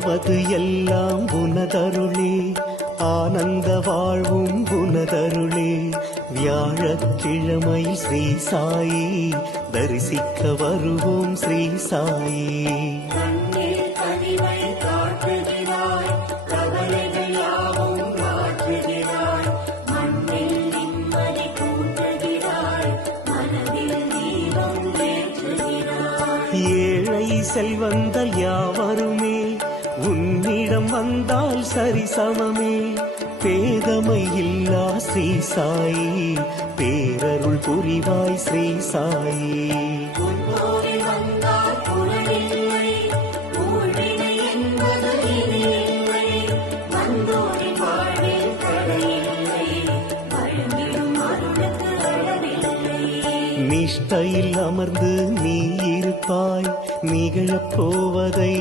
யாவது எல்லாம் உனதருளே, ஆனந்த வாழ்வும் உனதருளே. வியாழக்கிழமை ஸ்ரீ சாயி தரிசிக்க வருவோம் ஸ்ரீ சாயி. ஏழை செல்வந்தல் யாவருமே உன்னிடம் வந்தால் சரிசமமே. பேதமை இல்லா ஸ்ரீ சாயி, பேரருள் புரிவாய் ஸ்ரீ சாயி. நிஷ்டையில் அமர்ந்து நீ இருப்பாய், நிகழப் போவதை